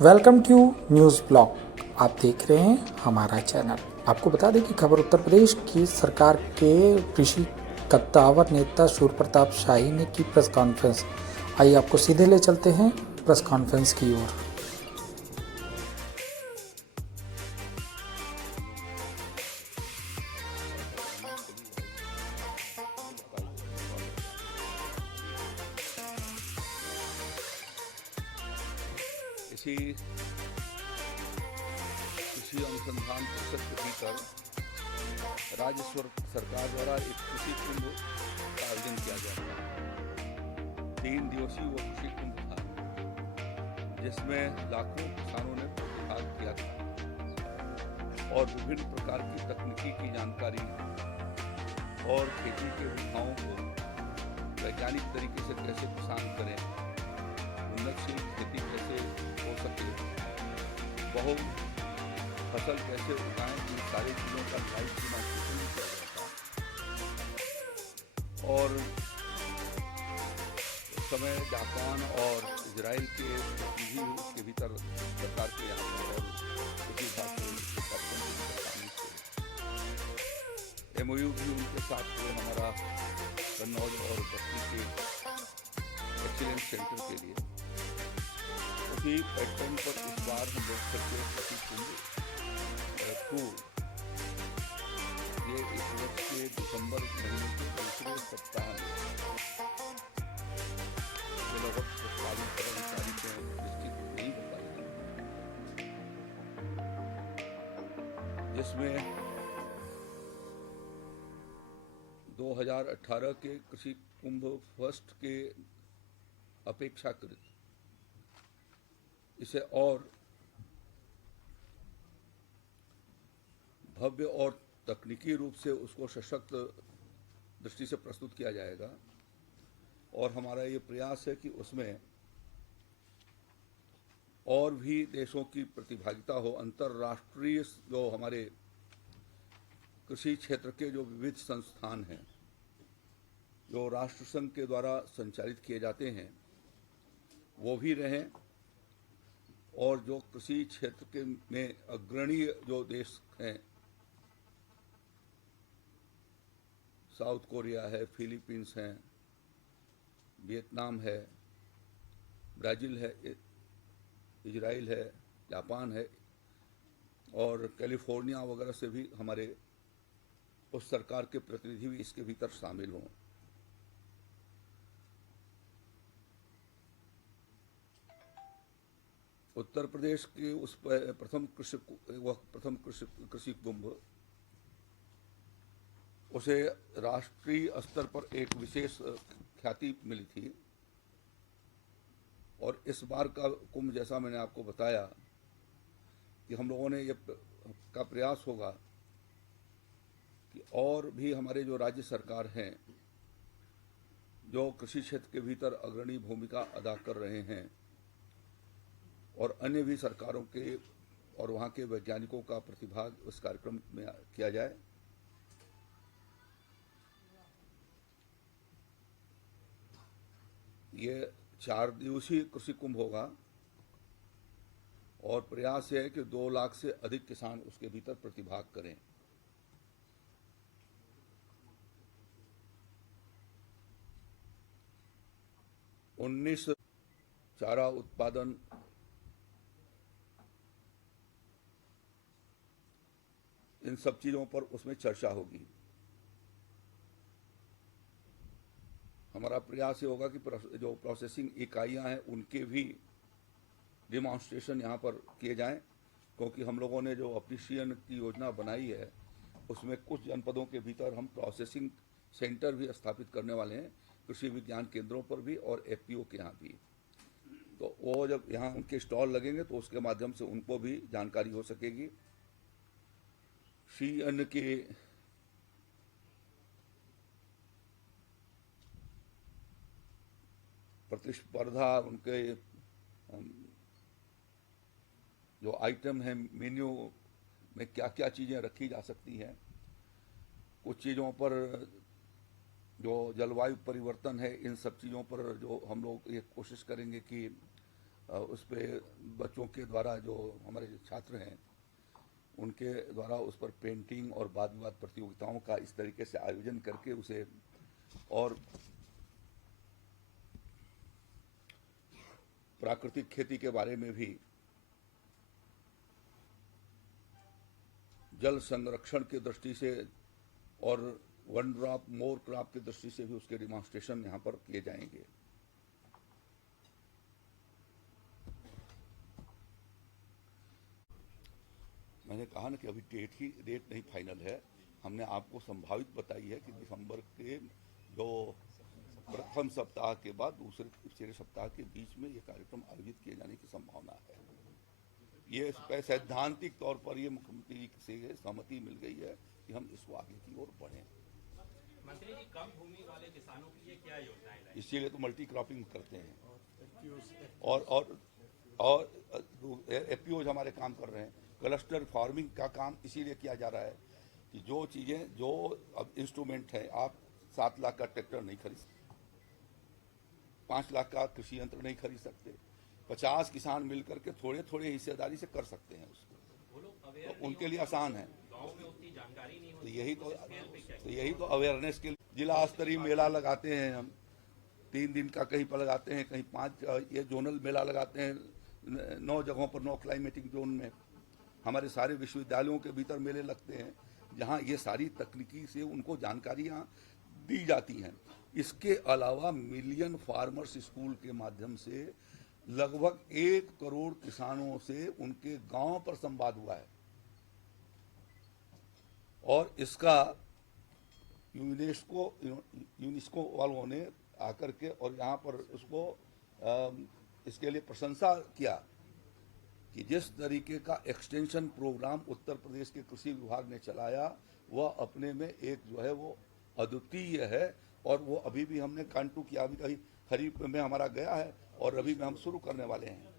Welcome to news blog. आप देख रहे हैं हमारा चैनल। आपको बता दें कि खबर उत्तर प्रदेश की सरकार के कृषि कद्दावर नेता सूर्य प्रताप शाही ने की प्रेस कॉन्फ्रेंस। आइए आपको सीधे ले चलते हैं प्रेस कॉन्फ्रेंस की ओर। इसी कृषि अनुसंधान परिषद के भीतर राज्य सरकार द्वारा एक कृषि कुंभ का आयोजन किया गया था। 3 दिवसीय वो कृषि कुंभ था जिसमें लाखों किसानों ने भाग किया था और विभिन्न प्रकार की तकनीकी की जानकारी और खेती के विधाओं को वैज्ञानिक तरीके से कैसे किसान करें, उन्नतशील खेती कैसे हो सके, बहु फसल कैसे उगाएं, इन सारी चीज़ों का लाइव डेमोन्स्ट्रेशन किया जाता। और उस समय जापान और इजराइल के प्रतिनिधि के भीतर सरकार के यहाँ पर और उसी बात MOU भी उनके साथ हुए हमारा कन्नौज और बस्ती के एक्सीलेंस सेंटर के लिए। उसी पैटर्न पर इस बार हम लोग करके कृषि कुंभ ये इस वर्ष के दिसंबर महीने के दूसरे सप्ताह में लगभग 27 कर्मचारी के निश्चित नहीं बताई, जिसमें 2018 के कृषि कुंभ फर्स्ट के अपेक्षाकृत इसे और भव्य और तकनीकी रूप से उसको सशक्त दृष्टि से प्रस्तुत किया जाएगा। और हमारा ये प्रयास है कि उसमें और भी देशों की प्रतिभागिता हो। अंतर्राष्ट्रीय जो हमारे कृषि क्षेत्र के जो विविध संस्थान हैं जो राष्ट्रसंघ के द्वारा संचालित किए जाते हैं वो भी रहें, और जो कृषि क्षेत्र के में अग्रणी जो देश हैं, साउथ कोरिया है, फिलीपींस हैं, वियतनाम है, ब्राज़ील है, इजराइल है, जापान है और कैलिफोर्निया वगैरह से भी हमारे उस सरकार के प्रतिनिधि भी इसके भीतर शामिल हों। उत्तर प्रदेश के उस प्रथम कृषि कुंभ उसे राष्ट्रीय स्तर पर एक विशेष ख्याति मिली थी। और इस बार का कुंभ, जैसा मैंने आपको बताया कि हम लोगों ने ये का प्रयास होगा कि और भी हमारे जो राज्य सरकार हैं जो कृषि क्षेत्र के भीतर अग्रणी भूमिका अदा कर रहे हैं और अन्य भी सरकारों के और वहाँ के वैज्ञानिकों का प्रतिभाग उस कार्यक्रम में किया जाए। ये 4 दिवसीय कृषि कुंभ होगा और प्रयास है कि 2 लाख से अधिक किसान उसके भीतर प्रतिभाग करें। उन्नीस चारा उत्पादन, इन सब चीज़ों पर उसमें चर्चा होगी। हमारा प्रयास ये होगा कि जो प्रोसेसिंग इकाइयां हैं उनके भी डेमोन्स्ट्रेशन यहाँ पर किए जाएं, क्योंकि हम लोगों ने जो अपनी CN की योजना बनाई है उसमें कुछ जनपदों के भीतर हम प्रोसेसिंग सेंटर भी स्थापित करने वाले हैं, कृषि विज्ञान केंद्रों पर भी और FPO के यहाँ भी। तो वो जब यहाँ उनके स्टॉल लगेंगे तो उसके माध्यम से उनको भी जानकारी हो सकेगी। CN के प्रतिस्पर्धा, उनके जो आइटम है मेन्यू में क्या क्या चीज़ें रखी जा सकती हैं, कुछ चीज़ों पर जो जलवायु परिवर्तन है, इन सब चीज़ों पर जो हम लोग ये कोशिश करेंगे कि उस पर बच्चों के द्वारा जो हमारे छात्र हैं उनके द्वारा उस पर पेंटिंग और वाद विवाद प्रतियोगिताओं का इस तरीके से आयोजन करके उसे और प्राकृतिक खेती के बारे में भी, जल संरक्षण की दृष्टि से और वन ड्रॉप मोर क्रॉप की दृष्टि से भी उसके डिमॉन्स्ट्रेशन यहाँ पर किए जाएंगे। मैंने कहा ना कि अभी डेट नहीं फाइनल है। हमने आपको संभावित बताई है कि दिसंबर के जो प्रथम सप्ताह के बाद दूसरे सप्ताह के बीच में ये कार्यक्रम आयोजित किए जाने की संभावना है। ये सैद्धांतिक तौर पर ये मुख्यमंत्री जी से सहमति मिल गई है कि हम इसको आगे की ओर बढ़ें। मंत्री जी, कम भूमि वाले किसानों के लिए क्या योजनाएं लाएं? इसीलिए तो मल्टी क्रॉपिंग करते हैं और एफपीओज हमारे काम कर रहे हैं। क्लस्टर फार्मिंग का काम इसीलिए किया जा रहा है कि जो चीजें जो अब इंस्ट्रूमेंट है, आप 7 लाख का ट्रैक्टर नहीं खरीद सकते, 5 लाख का कृषि यंत्र नहीं खरीद सकते, 50 किसान मिलकर के थोड़े थोड़े हिस्सेदारी से कर सकते हैं उसको, तो उनके लिए आसान है। गांव में उतनी जानकारी नहीं होती, तो यही तो अवेयरनेस के जिला स्तरीय मेला लगाते हैं हम, 3 दिन का कहीं पर लगाते हैं, कहीं 5, ये जोनल मेला लगाते हैं 9 जगहों पर, 9 क्लाइमेटिक जोन में। हमारे सारे विश्वविद्यालयों के भीतर मेले लगते हैं जहाँ ये सारी तकनीकी से उनको जानकारियाँ दी जाती हैं। इसके अलावा मिलियन फार्मर्स स्कूल के माध्यम से लगभग 1 करोड़ किसानों से उनके गांव पर संवाद हुआ है और इसका यूनेस्को वालों ने आकर के और यहाँ पर उसको इसके लिए प्रशंसा किया कि जिस तरीके का एक्सटेंशन प्रोग्राम उत्तर प्रदेश के कृषि विभाग ने चलाया वह अपने में एक जो है वो अद्वितीय है। और वो अभी भी हमने कांटू किया, अभी कहीं खरीफ में हमारा गया है और अभी में हम शुरू करने वाले हैं।